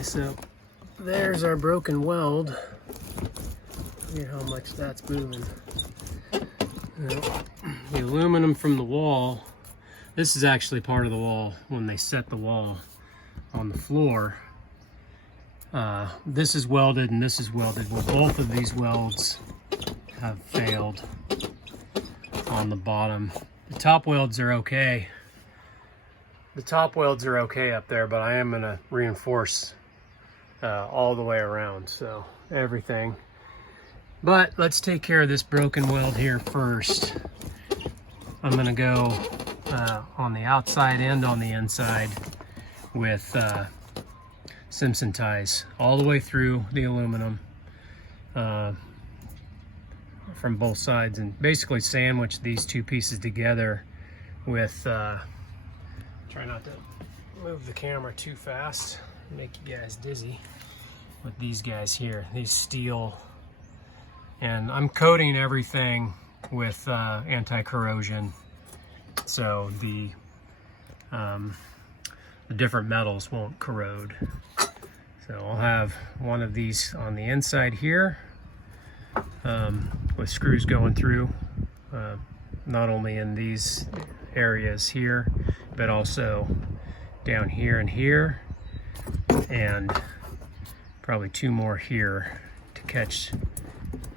Okay, so there's our broken weld. Look at how much that's moving. Now, the aluminum from the wall, this is actually part of the wall when they set the wall on the floor. This is welded and this is welded. Well, both of these welds have failed on the bottom. The top welds are okay. The top welds are okay up there, but I am going to reinforce all the way around, so everything. But let's take care of this broken weld here first. I'm going to go on the outside and on the inside with Simpson ties all the way through the aluminum from both sides, and basically sandwich these two pieces together with try not to move the camera too fast, make you guys dizzy, with these guys here, these steel. And I'm coating everything with anti-corrosion, so the different metals won't corrode. So I'll have one of these on the inside here with screws going through, not only in these areas here, but also down here and here, and probably two more here to catch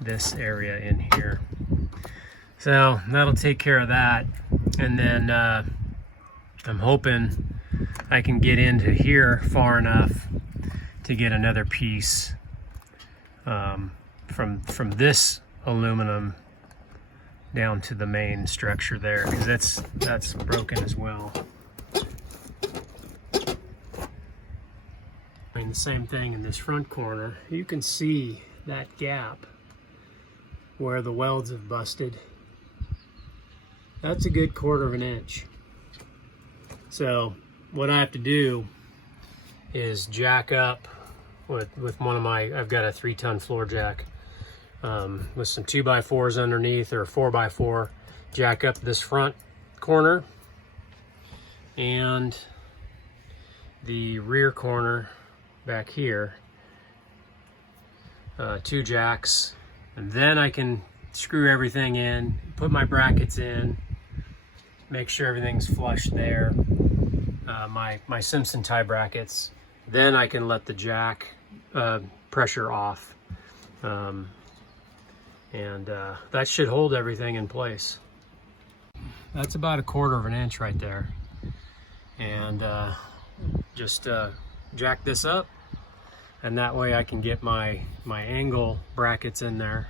this area in here. So that'll take care of that. And then I'm hoping I can get into here far enough to get another piece from this aluminum down to the main structure there, because that's broken as well. Doing the same thing in this front corner. You can see that gap where the welds have busted. That's a good 1/4 of an inch. So what I have to do is jack up with one of my, I've got a 3-ton floor jack with some 2x4s underneath, or 4x4, jack up this front corner and the rear corner back here, 2 jacks, and then I can screw everything in, put my brackets in, make sure everything's flush there, my Simpson tie brackets. Then I can let the jack pressure off, and that should hold everything in place. That's about a 1/4 of an inch right there, and just jack this up, and that way I can get my angle brackets in there,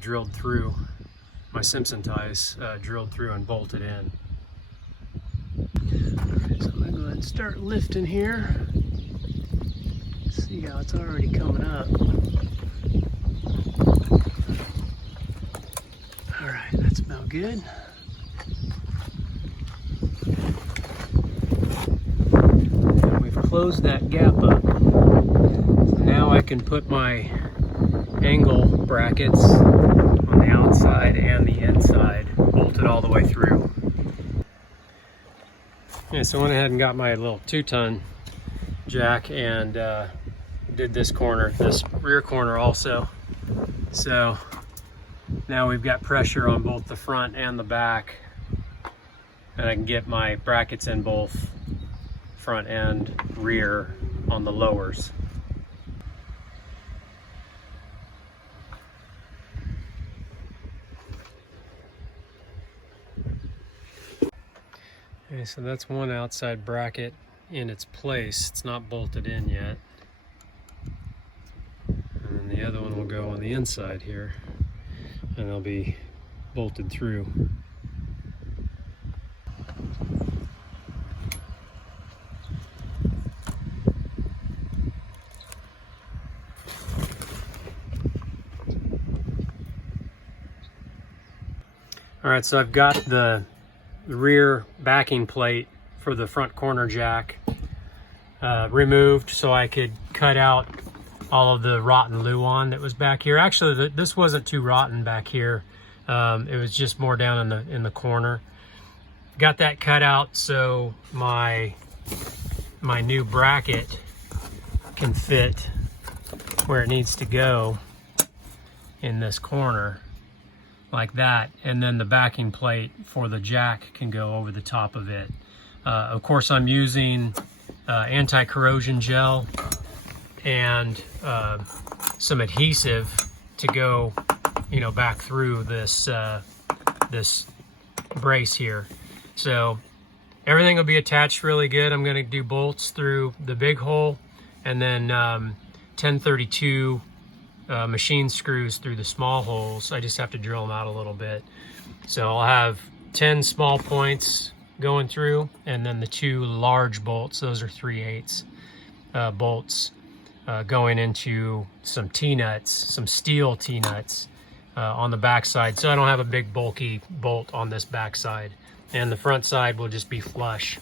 drilled through, my Simpson ties drilled through and bolted in. Okay, so I'm gonna go ahead and start lifting here. See how it's already coming up. All right, that's about good. And we've closed that gap up. So now I can put my angle brackets on the outside and the inside, bolted all the way through. Yeah, so I went ahead and got my little 2-ton jack and did this corner, this rear corner also. So now we've got pressure on both the front and the back, and I can get my brackets in both front and rear on the lowers. Okay, so that's one outside bracket in its place. It's not bolted in yet. And then the other one will go on the inside here, and they'll be bolted through. All right, so I've got the rear backing plate for the front corner jack removed, so I could cut out all of the rotten luan that was back here. Actually, this wasn't too rotten back here. It was just more down in the corner. Got that cut out, so my new bracket can fit where it needs to go in this corner like that, and then the backing plate for the jack can go over the top of it. Of course, I'm using anti-corrosion gel and some adhesive to go, you know, back through this this brace here. So everything will be attached really good. I'm going to do bolts through the big hole, and then 1032 machine screws through the small holes. I just have to drill them out a little bit. So I'll have 10 small points going through, and then the 2 large bolts, those are 3/8 bolts going into some T-nuts, some steel T-nuts on the back side, so I don't have a big bulky bolt on this back side, and the front side will just be flush.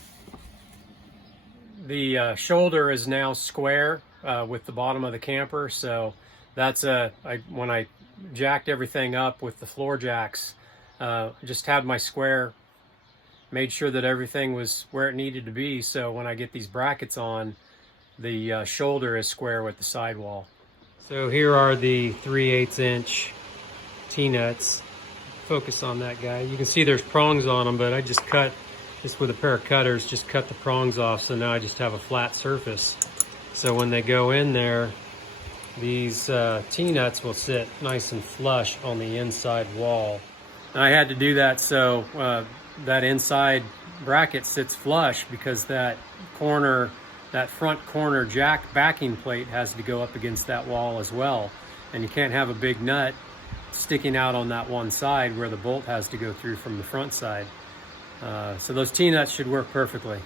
The shoulder is now square with the bottom of the camper, so that's when I jacked everything up with the floor jacks, just had my square, made sure that everything was where it needed to be, so when I get these brackets on, the shoulder is square with the sidewall. So here are the 3/8 inch T-nuts. Focus on that guy. You can see there's prongs on them, but I just cut this with a pair of cutters, just cut the prongs off, so now I just have a flat surface. So when they go in there, these T-nuts will sit nice and flush on the inside wall. And I had to do that so that inside bracket sits flush, because that front corner jack backing plate has to go up against that wall as well. And you can't have a big nut sticking out on that one side where the bolt has to go through from the front side. So those T-nuts should work perfectly.